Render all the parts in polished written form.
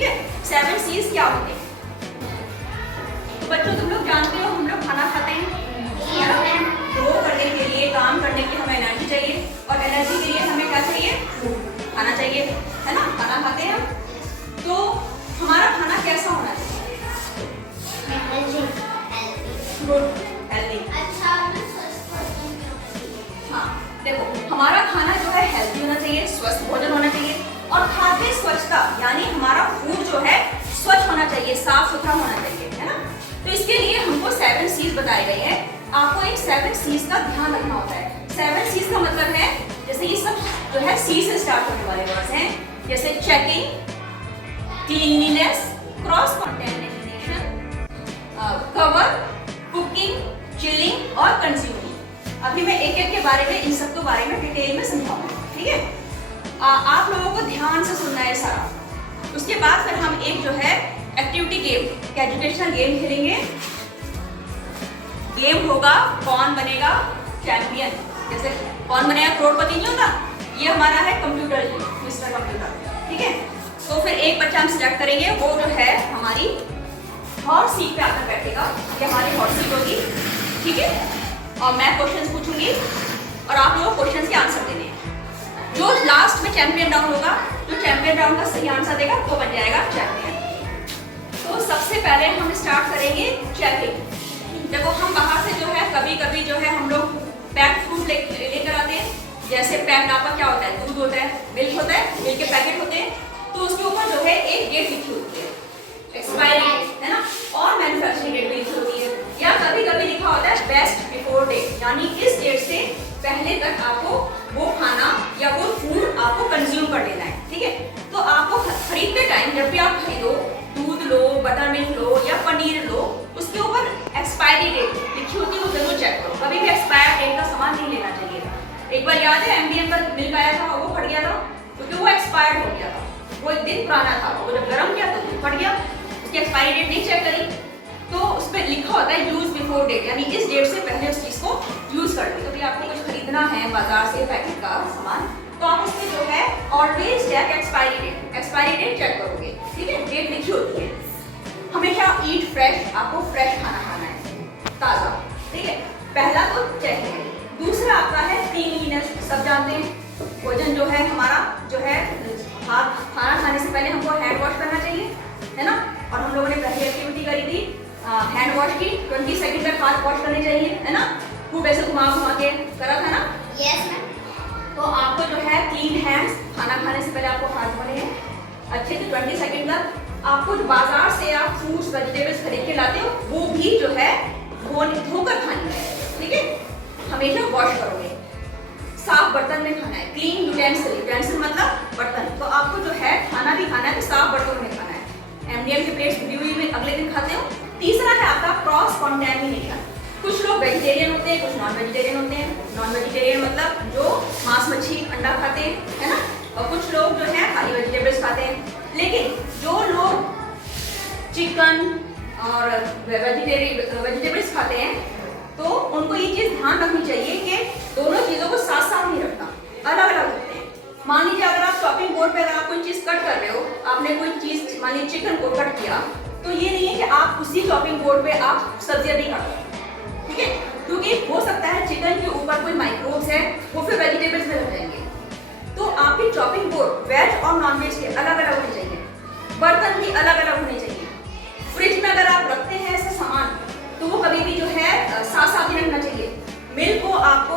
ठीक है। 7 C's क्या होते हैं? बच्चों तुम लोग जानते हो हम लोग खाना खाते हैं, ग्रो करने के लिए, काम करने के लिए हमें एनर्जी चाहिए, और एनर्जी के लिए हमें क्या चाहिए? खाना चाहिए, है ना। खाना खाते हैं हम, तो हमारा खाना कैसा होना चाहिए? Good, healthy. हाँ देखो, हमारा खाना जो है हेल्दी होना चाहिए, स्वस्थ भोजन होना चाहिए, और खाद्य स्वच्छता यानी हमारा फूड जो है स्वच्छ होना चाहिए, साफ सुथरा होना चाहिए, है ना। तो इसके लिए हमको 7 C's बताए गए हैं। आपको एक 7 C's का ध्यान रखना होता है। 7 C's का मतलब है, जैसे ये सब जो है C से स्टार्ट होने वाले वर्ड्स हैं, जैसे checking, cleanliness, cross contamination, cover, cooking, chilling और कंज्यूमिंग। अभी मैं एक एक के बारे में, इन सब के बारे में डिटेल में समझाऊंगा, ठीक है। आप लोगों को ध्यान से सुनना है सारा। उसके बाद फिर हम एक जो है एक्टिविटी गेम, एजुकेशनल गेम खेलेंगे। गेम होगा कौन बनेगा चैंपियन। जैसे कौन बनेगा करोड़पति नहीं होगा, ये हमारा है कंप्यूटर, मिस्टर कंप्यूटर, ठीक है। तो फिर एक बच्चा हम सिलेक्ट करेंगे, वो जो है हमारी हॉट सीट पे आकर बैठेगा, ये हमारी हॉट सीट होगी, ठीक है। और मैं क्वेश्चंस पूछूंगी और आप लोगों को क्वेश्चंस के आंसर देने हैं। जो लास्ट में चैंपियन राउंड होगा, जो चैंपियन राउंड का सही आंसर देगा वो बन जाएगा चैंपियन। तो सबसे पहले हम स्टार्ट करेंगे चेकिंग। देखो हम बाहर से जो है कभी कभी जो है हम लोग पैक्ड फूड लेकर आते हैं। जैसे पैक्ड आपका क्या होता है, दूध होता है, मिल्क होता है, मिल्क के पैकेट होते हैं, तो उसके ऊपर जो है एक डेट लिखी होती है, एक्सपायरी डेट, है ना, और मैन्युफैक्चरिंग डेट भी लिखी होती है। या कभी कभी लिखा होता है बेस्ट बिफोर डेट, यानी इस डेट से पहले तक आपको वो खाना या वो फूड आपको कंज्यूम कर लेना है, ठीक है। तो आपको खरीदते टाइम जब भी आप खरीदो, दूध लो, बटर मिल्क लो या पनीर लो, उसके ऊपर एक्सपायरी डेट लिखी होती है, वो जरूर चेक करो। कभी भी एक्सपायर डेट का सामान नहीं लेना चाहिए। एक बार याद है एमडीएम का मिल्क आया था, वो फट गया था क्योंकि वो एक्सपायर्ड हो गया था, वो एक दिन पुराना था, वो जब गर्म किया तो फट गया, उसकी एक्सपायरी डेट नहीं चेक करी, तो उस पर लिखा होता है यूज बिफोर डेट, यानी इस डेट से पहले उस चीज को यूज कर लो। तो भी आपको कुछ खरीदना है बाजार से पैकेट का सामान, तो आप उसमें जो है always check expiry date check करोगे, ठीक है। डेट लिखी होती है। हमेशा ईट फ्रेश, आपको फ्रेश खाना खाना है, ताजा, ठीक है। पहला तो चेक है। दूसरा आपका है क्लीनलीनेस। सब जानते हैं भोजन जो है हमारा जो है हाथ, खाना खाने से पहले हमको हैंड वॉश करना चाहिए, है ना। और हम लोगों ने पहली एक्टिविटी करी थी हैंड वॉश की, 20 सेकंड तक हाथ वॉश करने चाहिए, है ना। खूब ऐसे घुमा घुमा के करा था ना। Yes ma'am. तो आपको जो है क्लीन हैंड्स, खाना खाने से पहले आपको हाथ धोने हैं अच्छे से 20 सेकंड तक। आपको बाजार से आप फ्रूट्स वेजिटेबल्स खरीद के लाते हो, वो भी जो है धोकर खानी है, ठीक है। हमेशा वॉश करोगे। साफ बर्तन में खाना है, क्लीन यूटेंसिल मतलब बर्तन। तो आपको जो है खाना भी खाना है तो साफ बर्तन में खाना है। एमडीएम के प्लेट्स धुली हुई में अगले दिन खाते हो। तीसरा है आपका क्रॉस कंटेमिनेशन। कुछ लोग वेजिटेरियन होते हैं, कुछ नॉन वेजिटेरियन होते हैं। नॉन वेजिटेरियन मतलब जो मांस मच्छी अंडा खाते हैं, है ना। और कुछ लोग जो है खाली वेजिटेबल्स खाते हैं। लेकिन जो लोग चिकन और वेजिटेबल्स खाते हैं, तो उनको ये चीज ध्यान रखनी चाहिए कि दोनों चीजों को साथ साथ नहीं रखना, अलग अलग रखते हैं। मान लीजिए अगर आप चॉपिंग बोर्ड पे अगर आप कोई चीज कट कर रहे हो, आपने कोई चीज मान लीजिए चिकन को कट किया, तो ये नहीं है कि आप उसी चॉपिंग बोर्ड पे आप सब्जियां भी काटो, ठीक है। क्योंकि हो सकता है चिकन के ऊपर कोई माइक्रोब्स है, वो फिर वेजिटेबल्स में लग जाएंगे। तो आपकी चॉपिंग बोर्ड वेज और नॉन वेज के अलग अलग होने चाहिए, बर्तन भी अलग अलग होने चाहिए। फ्रिज में अगर आप रखते हैं ऐसे सामान, तो वो कभी भी जो है साथ साथ ही रखना चाहिए। मिल्क को आपको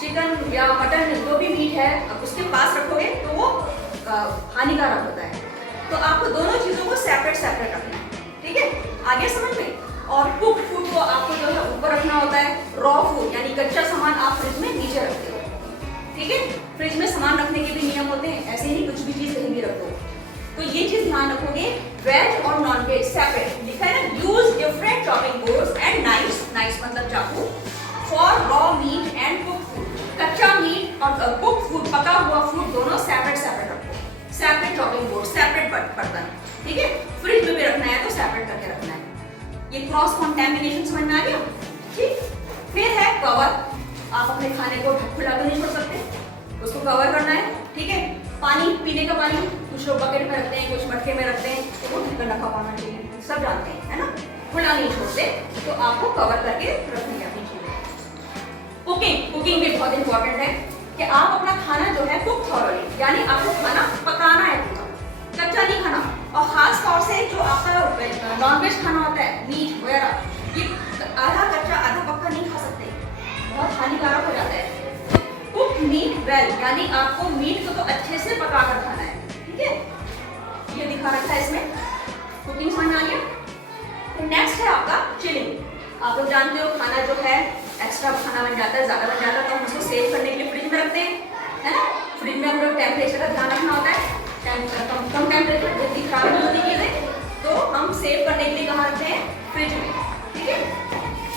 चिकन या मटन जो भी मीट है आप उसके पास रखोगे तो वो हानिकारक होता है। तो आपको दोनों चीजों को सेपरेट रखना है, ठीक है। आगे समझ में। और कुक फूड को आपको जो है ऊपर रखना होता है। रॉ फूड यानी कच्चा सामान आप फ्रिज में नीचे रखते हो, ठीक है। फ्रिज में सामान रखने के भी नियम होते हैं, ऐसे ही कुछ भी चीज कहीं भी रखो। तो ये चीज ध्यान रखोगे। वेज और नॉन वेज सेपरेट लिखा है ना। Use different chopping boards and knifes, knifes मतलब चाकू, for raw meat and cook food. कच्चा मीट और कुक फूड, पका हुआ फूड दोनों सेपरेट रखो। सेपरेट चॉपिंग बोर्ड, सेपरेट बर्तन, ठीक है। फ्रिज में भी रखना है तो सेपरेट करके रखना है। ये क्रॉस कंटेमिनेशन समझ में आ गया, ठीक। फिर है कवर। आप अपने खाने को खुला तो नहीं छोड़ सकते, उसको कवर करना है, ठीक है। पानी, पीने का पानी कुछ लोग बकेट में रखते हैं, कुछ मटके में रखते हैं, ढक्कन रखा होना चाहिए, सब जानते हैं, है ना, खुला नहीं छोड़ते, तो आपको कवर करके रखनी है अपनी चीजें। कुकिंग भी बहुत इंपॉर्टेंट है कि आप अपना खाना जो है कुक थॉरली, यानी आपको खाना पकाना है पूरा, कच्चा नहीं खाना। और खास तौर से जो आपका नॉनवेज खाना होता है, मीट वगैरह, ये आधा कच्चा आधा पक्का नहीं खा सकते, बहुत हानिकारक हो जाता है। कुक मीट वेल, यानी आपको मीट को तो अच्छे से पका कर खाना है, ठीक है, ये दिखा रखा है इसमें। कुकिंग समझ में आ गया। नेक्स्ट है आपका चिलिंग। आप लोग जानते हो खाना जो है एक्स्ट्रा खाना बन जाता है, ज्यादा बन जाता है, तो हम उसको सेव करने के लिए फ्रिज में रखते हैं, है ना। फ्रिज में हम लोग टेम्परेचर का ध्यान रखना होता है, कम टेम्परेचर जल्दी खराब नहीं होती चीजें, तो हम सेव करने के लिए कहाँ रखते हैं, फ्रिज में, ठीक है,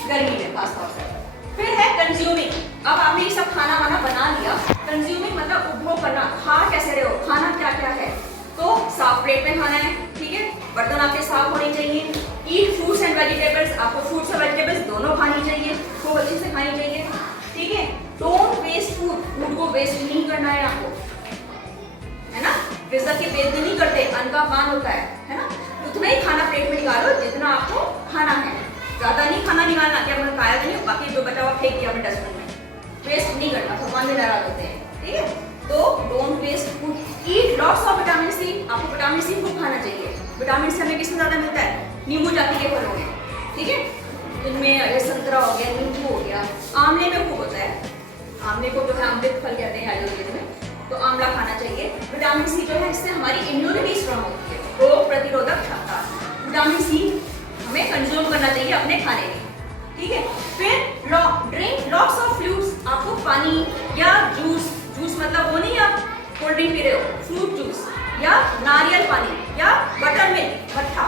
गर्मी में खास तौर से। फिर है कंज्यूमिंग। अब आपने ये सब खाना वाना बना लिया, कंज्यूमिंग मतलब उपभोग करना, खा कैसे रहे हो, खाना क्या क्या है, तो साफ प्लेट में खाना है, ठीक है, बर्तन आपके साफ होने चाहिए। ईट फ्रूट्स एंड वेजिटेबल्स, आपको फ्रूट्स और वेजिटेबल्स दोनों खानी चाहिए, खूब अच्छे से खानी चाहिए, ठीक है। डोंट वेस्ट फूड, फूड को वेस्ट नहीं करना है आपको, है ना, पिज्जा की बेइज्जती नहीं करते, अन्न का अपमान होता है ना। उतना ही खाना प्लेट में निकालो जितना आपको खाना है, ज्यादा नहीं खाना निकालना कि आपने खाया तो नहीं, बाकी जो बचा हुआ फेंक दिया अपने डस्टबिन में, वेस्ट नहीं करना, भगवान भी नाराज होते हैं, ठीक है। तो don't waste food. Eat lots of vitamin C, आपको विटामिन सी खूब खाना चाहिए। विटामिन सी हमें किसमें ज्यादा मिलता है, नींबू जाति के फलों में, ठीक है, इनमें संतरा हो गया, नींबू हो गया, आंवले में खूब होता है, आंवले को जो है अमृत फल कहते हैं आयुर्वेद में, तो आंवला खाना चाहिए। विटामिन सी जो है इससे हमारी इम्यूनिटी स्ट्रांग होती है, रोग प्रतिरोधक क्षमता, विटामिन सी हमें कंज्यूम करना चाहिए अपने खाने में, ठीक है। फिर ड्रिंक लॉट्स ऑफ फ्लूइड्स, आपको पानी या जूस मतलब वो नहीं आप कोल्ड ड्रिंक पी रहे हो, फ्रूट जूस या नारियल पानी या बटर मिल्क, मट्ठा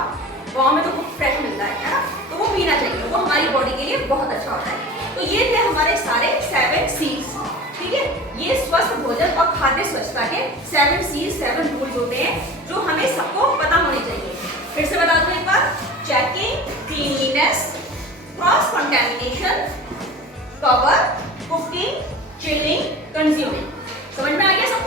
गाँव में तो खूब फ्रेश मिलता है ना, तो वो पीना चाहिए, वो हमारी बॉडी के लिए बहुत अच्छा होता है। तो ये थे हमारे सारे 7 C's, ठीक है, ये स्वस्थ भोजन और खाद्य स्वच्छता के 7 C's 7 रूल्स होते हैं जो हमें सबको पता होने चाहिए। फिर से बता दूं एक बार, checking, cleanliness, cross contamination, cover, cooking, chilling, consuming. समझ में आ गया सब?